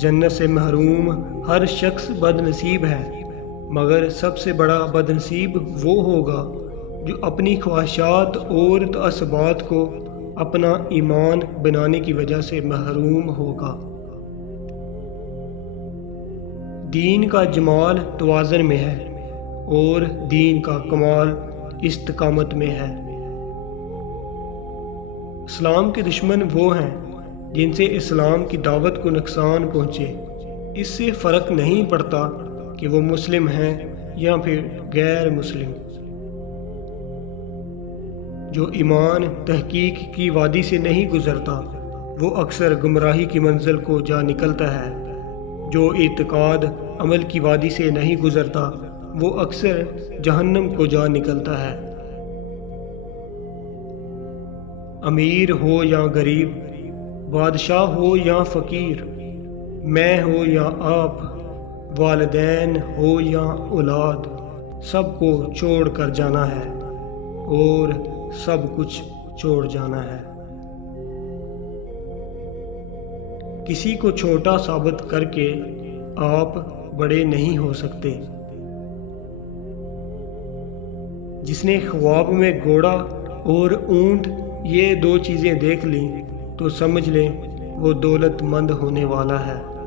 جنت سے محروم ہر شخص بد نصیب ہے، مگر سب سے بڑا بد نصیب وہ ہوگا جو اپنی خواہشات اور تعصبات کو اپنا ایمان بنانے کی وجہ سے محروم ہوگا۔ دین کا جمال توازن میں ہے اور دین کا کمال استقامت میں ہے۔ اسلام کے دشمن وہ ہیں جن سے اسلام کی دعوت کو نقصان پہنچے۔ اس سے فرق نہیں پڑتا کہ وہ مسلم ہیں یا پھر غیر مسلم۔ جو ایمان تحقیق کی وادی سے نہیں گزرتا وہ اکثر گمراہی کی منزل کو جا نکلتا ہے۔ جو اعتقاد عمل کی وادی سے نہیں گزرتا وہ اکثر جہنم کو جا نکلتا ہے۔ امیر ہو یا غریب، بادشاہ ہو یا فقیر، میں ہو یا آپ، والدین ہو یا اولاد، سب کو چھوڑ کر جانا ہے اور سب کچھ چھوڑ جانا ہے۔ کسی کو چھوٹا ثابت کر کے آپ بڑے نہیں ہو سکتے۔ جس نے خواب میں گھوڑا اور اونٹ یہ دو چیزیں دیکھ لیں تو سمجھ لیں وہ دولت مند ہونے والا ہے۔